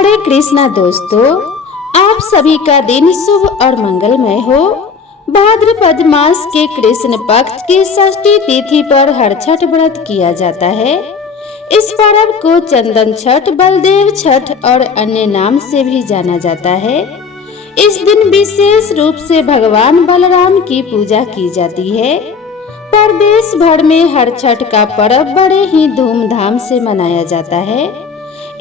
हरे कृष्णा दोस्तों, आप सभी का दिन शुभ और मंगलमय हो। भाद्रपद मास के कृष्ण पक्ष की षष्ठी तिथि पर हर छठ व्रत किया जाता है। इस पर्व को चंदन छठ, बलदेव छठ और अन्य नाम से भी जाना जाता है। इस दिन विशेष रूप से भगवान बलराम की पूजा की जाती है। प्रदेश भर में हर छठ का पर्व बड़े ही धूमधाम से मनाया जाता है।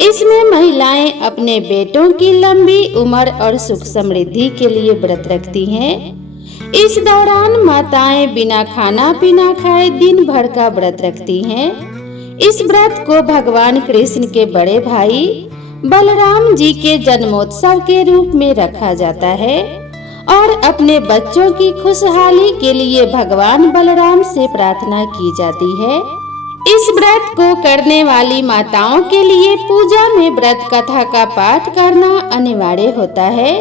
इसमें महिलाएं अपने बेटों की लंबी उम्र और सुख समृद्धि के लिए व्रत रखती हैं। इस दौरान माताएं बिना खाना पीना खाए दिन भर का व्रत रखती हैं। इस व्रत को भगवान कृष्ण के बड़े भाई बलराम जी के जन्मोत्सव के रूप में रखा जाता है और अपने बच्चों की खुशहाली के लिए भगवान बलराम से प्रार्थना की जाती है। इस व्रत को करने वाली माताओं के लिए पूजा में व्रत कथा का पाठ करना अनिवार्य होता है,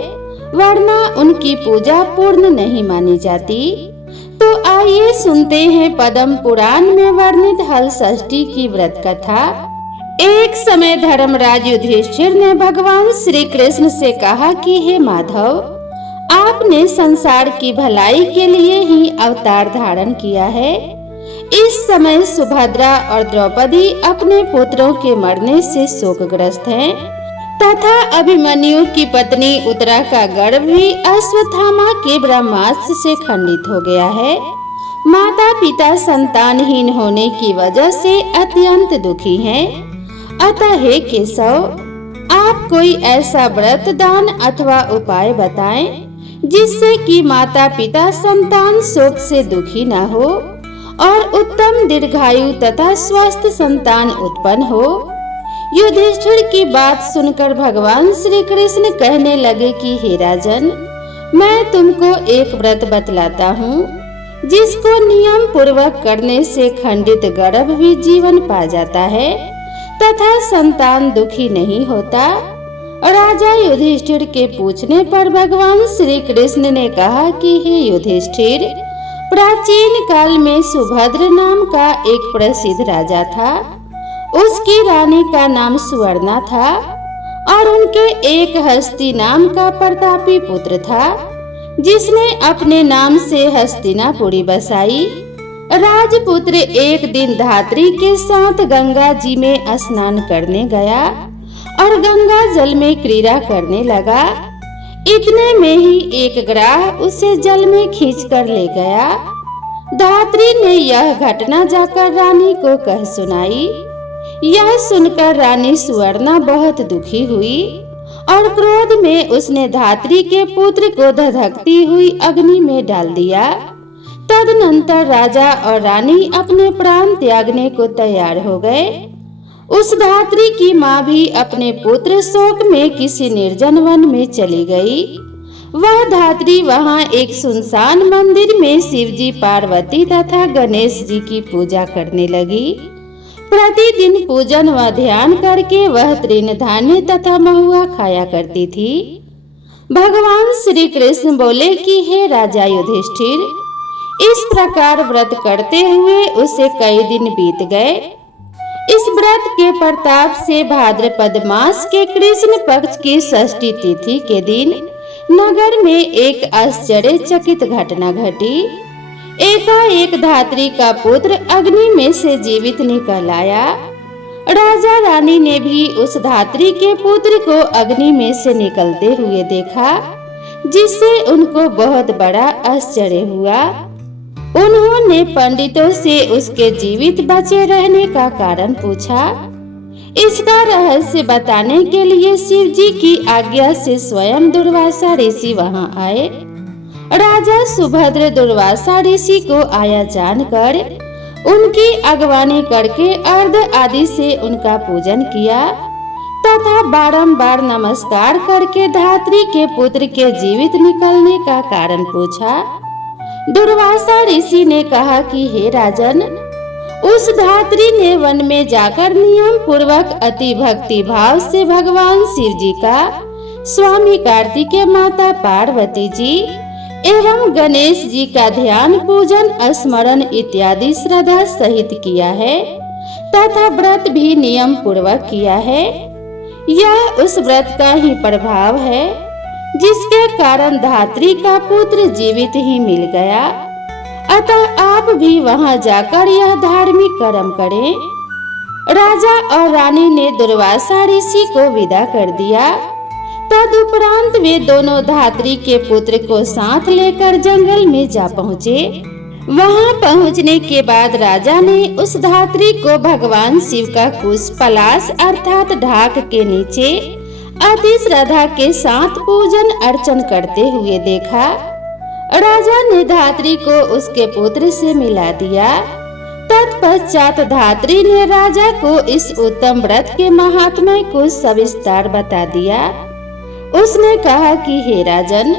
वरना उनकी पूजा पूर्ण नहीं मानी जाती। तो आइए सुनते हैं पद्म पुराण में वर्णित हल षष्ठी की व्रत कथा। एक समय धर्मराज युधिष्ठिर ने भगवान श्री कृष्ण से कहा कि हे माधव, आपने संसार की भलाई के लिए ही अवतार धारण किया है। इस समय सुभद्रा और द्रौपदी अपने पुत्रों के मरने से शोकग्रस्त हैं, तथा अभिमन्यु की पत्नी उत्तरा का गर्भ भी अश्वत्थामा के ब्रह्मास्त्र से खंडित हो गया है। माता पिता संतानहीन होने की वजह से अत्यंत दुखी हैं। अतः हे केशव, आप कोई ऐसा व्रत दान अथवा उपाय बताएं जिससे कि माता पिता संतान शोक से दुखी न हो और उत्तम दीर्घायु तथा स्वस्थ संतान उत्पन्न हो। युधिष्ठिर की बात सुनकर भगवान श्री कृष्ण कहने लगे कि हे राजन, मैं तुमको एक व्रत बतलाता हूँ जिसको नियम पूर्वक करने से खंडित गर्भ भी जीवन पा जाता है तथा संतान दुखी नहीं होता। राजा युधिष्ठिर के पूछने पर भगवान श्री कृष्ण ने कहा कि हे युधिष्ठिर, प्राचीन काल में सुभद्र नाम का एक प्रसिद्ध राजा था। उसकी रानी का नाम सुवर्णा था और उनके एक हस्ती नाम का प्रतापी पुत्र था, जिसने अपने नाम से हस्तिनापुरी बसाई। राजपुत्र एक दिन धात्री के साथ गंगा जी में स्नान करने गया और गंगा जल में क्रीड़ा करने लगा। इतने में ही एक ग्राह उसे जल में खींचकर ले गया। धात्री ने यह घटना जाकर रानी को कह सुनाई। यह सुनकर रानी सुवर्णा बहुत दुखी हुई और क्रोध में उसने धात्री के पुत्र को धधकती हुई अग्नि में डाल दिया। तदनंतर राजा और रानी अपने प्राण त्यागने को तैयार हो गए। उस धात्री की माँ भी अपने पुत्र शोक में किसी निर्जन वन में चली गई। वह धात्री वहाँ एक सुनसान मंदिर में शिवजी, पार्वती तथा गणेश जी की पूजा करने लगी। प्रतिदिन पूजन व ध्यान करके वह तृण धान्य तथा महुआ खाया करती थी। भगवान श्री कृष्ण बोले कि हे राजा युधिष्ठिर, इस प्रकार व्रत करते हुए उसे कई दिन बीत गए। इस व्रत के प्रताप से भाद्रपद मास के कृष्ण पक्ष की षष्ठी तिथि के दिन नगर में एक आश्चर्यचकित घटना घटी। एकाएक धात्री का पुत्र अग्नि में से जीवित निकल आया। राजा रानी ने भी उस धात्री के पुत्र को अग्नि में से निकलते हुए देखा, जिससे उनको बहुत बड़ा आश्चर्य हुआ। उन्होंने पंडितों से उसके जीवित बचे रहने का कारण पूछा। इसका रहस्य बताने के लिए शिव जी की आज्ञा से स्वयं दुर्वासा ऋषि वहां आए। राजा सुभद्र दुर्वासा ऋषि को आया जानकर उनकी अगवानी करके अर्घ आदि से उनका पूजन किया तथा बारंबार नमस्कार करके धात्री के पुत्र के जीवित निकलने का कारण पूछा। दुर्वासा ऋषि ने कहा कि हे राजन, उस धात्री ने वन में जाकर नियम पूर्वक अति भक्ति भाव से भगवान शिव जी का, स्वामी कार्तिकेय, माता पार्वती जी एवं गणेश जी का ध्यान, पूजन, स्मरण इत्यादि श्रद्धा सहित किया है तथा व्रत भी नियम पूर्वक किया है। यह उस व्रत का ही प्रभाव है जिसके कारण धात्री का पुत्र जीवित ही मिल गया। अतः आप भी वहां जाकर यह धार्मिक कर्म करें। राजा और रानी ने दुर्वासा ऋषि को विदा कर दिया। तदुपरांत वे दोनों धात्री के पुत्र को साथ लेकर जंगल में जा पहुँचे। वहां पहुंचने के बाद राजा ने उस धात्री को भगवान शिव का कुश पलाश अर्थात ढाक के नीचे अति श्रद्धा के साथ पूजन अर्चन करते हुए देखा। राजा ने धात्री को उसके पुत्र से मिला दिया। तत्पश्चात धात्री ने राजा को इस उत्तम व्रत के महात्म्य को सविस्तार बता दिया। उसने कहा कि हे राजन,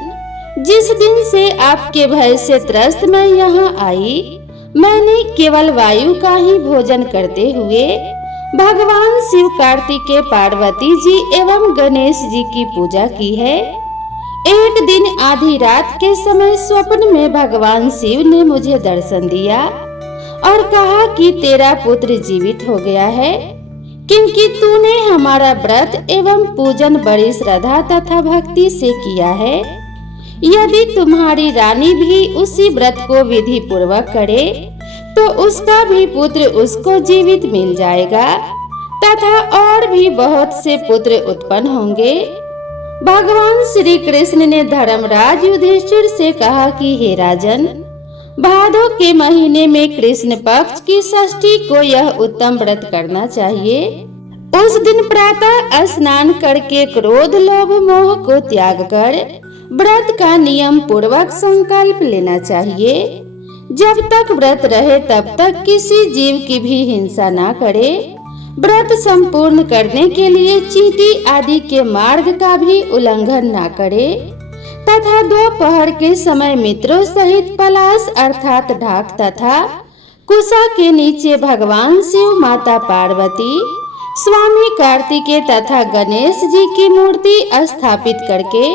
जिस दिन से आपके भय से त्रस्त मैं यहाँ आई, मैंने केवल वायु का ही भोजन करते हुए भगवान शिव, कार्तिकेय, पार्वती जी एवं गणेश जी की पूजा की है। एक दिन आधी रात के समय स्वप्न में भगवान शिव ने मुझे दर्शन दिया और कहा कि तेरा पुत्र जीवित हो गया है, क्योंकि तूने हमारा व्रत एवं पूजन बड़ी श्रद्धा तथा भक्ति से किया है। यदि तुम्हारी रानी भी उसी व्रत को विधि पूर्वक करे तो उसका भी पुत्र उसको जीवित मिल जाएगा तथा और भी बहुत से पुत्र उत्पन्न होंगे। भगवान श्री कृष्ण ने धर्मराज युधिष्ठिर से कहा कि हे राजन, भादो के महीने में कृष्ण पक्ष की षष्ठी को यह उत्तम व्रत करना चाहिए। उस दिन प्रातः स्नान करके क्रोध, लोभ, मोह को त्याग कर व्रत का नियम पूर्वक संकल्प लेना चाहिए। जब तक व्रत रहे तब तक किसी जीव की भी हिंसा ना करे। व्रत संपूर्ण करने के लिए चींटी आदि के मार्ग का भी उल्लंघन ना करे तथा दोपहर के समय मित्रों सहित पलाश अर्थात ढाक तथा कुशा के नीचे भगवान शिव, माता पार्वती, स्वामी कार्तिकेय तथा गणेश जी की मूर्ति स्थापित करके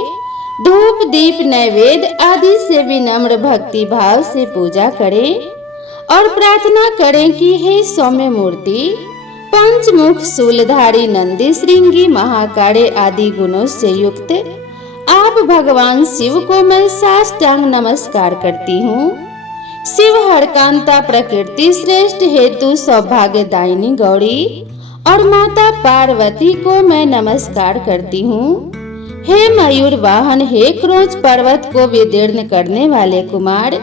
धूप, दीप, नैवेद्य आदि से विनम्र भक्ति भाव से पूजा करें और प्रार्थना करें कि हे सौम्य मूर्ति, पंचमुख, शूलधारी, नंदी, श्रृंगी, महाकाय आदि गुणों से युक्त आप भगवान शिव को मैं साष्टांग नमस्कार करती हूँ। शिव हरकांता, प्रकृति श्रेष्ठ हेतु सौभाग्यदायिनी गौरी और माता पार्वती को मैं नमस्कार करती हूँ। हे मयूर वाहन, हे क्रोच पर्वत को विदीर्ण करने वाले कुमार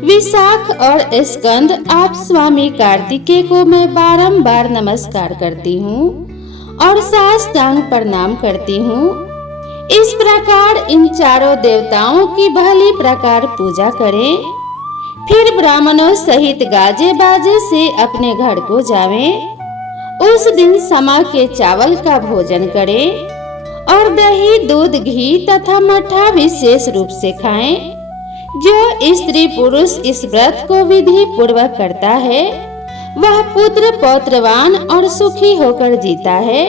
विशाख और स्कंद, आप स्वामी कार्तिकेय को मैं बारंबार नमस्कार करती हूँ और साष्टांग प्रणाम करती हूँ। इस प्रकार इन चारों देवताओं की भली प्रकार पूजा करें। फिर ब्राह्मणों सहित गाजे बाजे से अपने घर को जावें। उस दिन समा के चावल का भोजन करें और दही, दूध, घी तथा मट्ठा विशेष रूप से खाएं। जो स्त्री पुरुष इस व्रत को विधि पूर्वक करता है वह पुत्र पौत्रवान और सुखी होकर जीता है।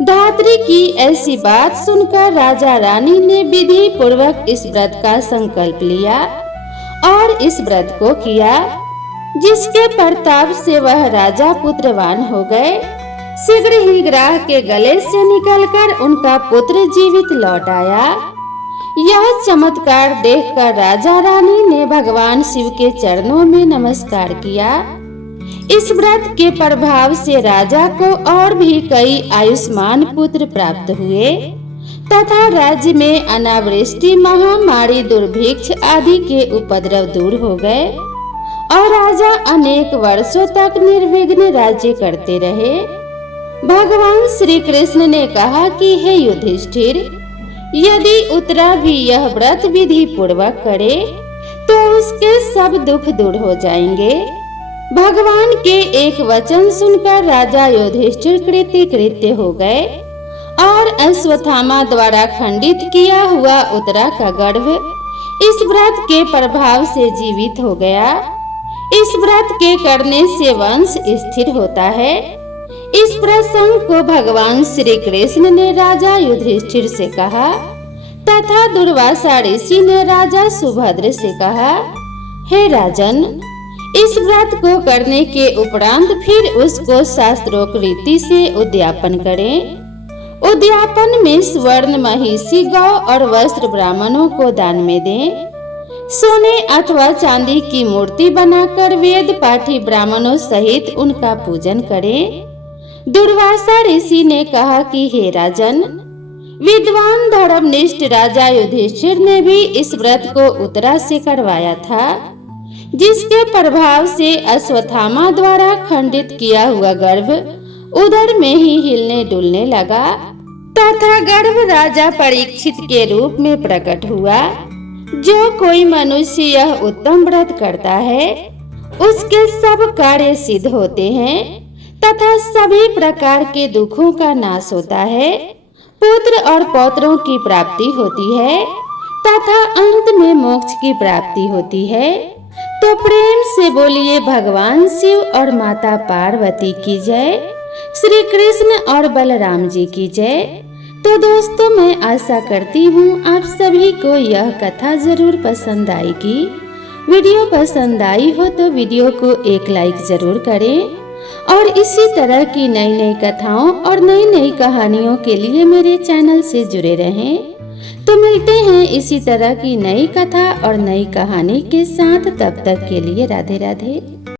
धात्री की ऐसी बात सुनकर राजा रानी ने विधि पूर्वक इस व्रत का संकल्प लिया और इस व्रत को किया, जिसके प्रताप से वह राजा पुत्रवान हो गए। शीघ्र ही ग्राह के गले से निकलकर उनका पुत्र जीवित लौट आया। यह चमत्कार देखकर राजा रानी ने भगवान शिव के चरणों में नमस्कार किया। इस व्रत के प्रभाव से राजा को और भी कई आयुष्मान पुत्र प्राप्त हुए तथा राज्य में अनावृष्टि, महामारी, दुर्भिक्ष आदि के उपद्रव दूर हो गए और राजा अनेक वर्षों तक निर्विघ्न राज्य करते रहे। भगवान श्री कृष्ण ने कहा कि हे युधिष्ठिर, यदि उत्तरा भी यह व्रत विधि पूर्वक करे तो उसके सब दुख दूर हो जाएंगे। भगवान के एक वचन सुनकर राजा युधिष्ठिर कृत्य हो गए और अश्वत्थामा द्वारा खंडित किया हुआ उत्तरा का गर्भ इस व्रत के प्रभाव से जीवित हो गया। इस व्रत के करने से वंश स्थिर होता है। इस प्रसंग को भगवान श्री कृष्ण ने राजा युधिष्ठिर से कहा तथा दुर्वासा ऋषि ने राजा सुभद्र से कहा, हे राजन, इस व्रत को करने के उपरांत फिर उसको शास्त्रोक्त रीति से उद्यापन करें उद्यापन में स्वर्ण महिषी गौ और वस्त्र ब्राह्मणों को दान में दें। सोने अथवा चांदी की मूर्ति बनाकर वेद पाठी ब्राह्मणों सहित उनका पूजन करें। दुर्वासा ऋषि ने कहा कि हे राजन, विद्वान धर्मनिष्ठ राजा युधिष्ठिर ने भी इस व्रत को उत्तरा से करवाया था, जिसके प्रभाव से अश्वत्थामा द्वारा खंडित किया हुआ गर्भ उदर में ही हिलने डुलने लगा तथा गर्भ राजा परीक्षित के रूप में प्रकट हुआ। जो कोई मनुष्य यह उत्तम व्रत करता है उसके सब कार्य सिद्ध होते हैं तथा सभी प्रकार के दुखों का नाश होता है। पुत्र और पौत्रों की प्राप्ति होती है तथा अंत में मोक्ष की प्राप्ति होती है। तो प्रेम से बोलिए भगवान शिव और माता पार्वती की जय, श्री कृष्ण और बलराम जी की जय। तो दोस्तों, मैं आशा करती हूँ आप सभी को यह कथा जरूर पसंद आएगी। वीडियो पसंद आई हो तो वीडियो को एक लाइक जरूर करें और इसी तरह की नई नई कथाओं और नई नई कहानियों के लिए मेरे चैनल से जुड़े रहें। तो मिलते हैं इसी तरह की नई कथा और नई कहानी के साथ। तब तक के लिए राधे राधे।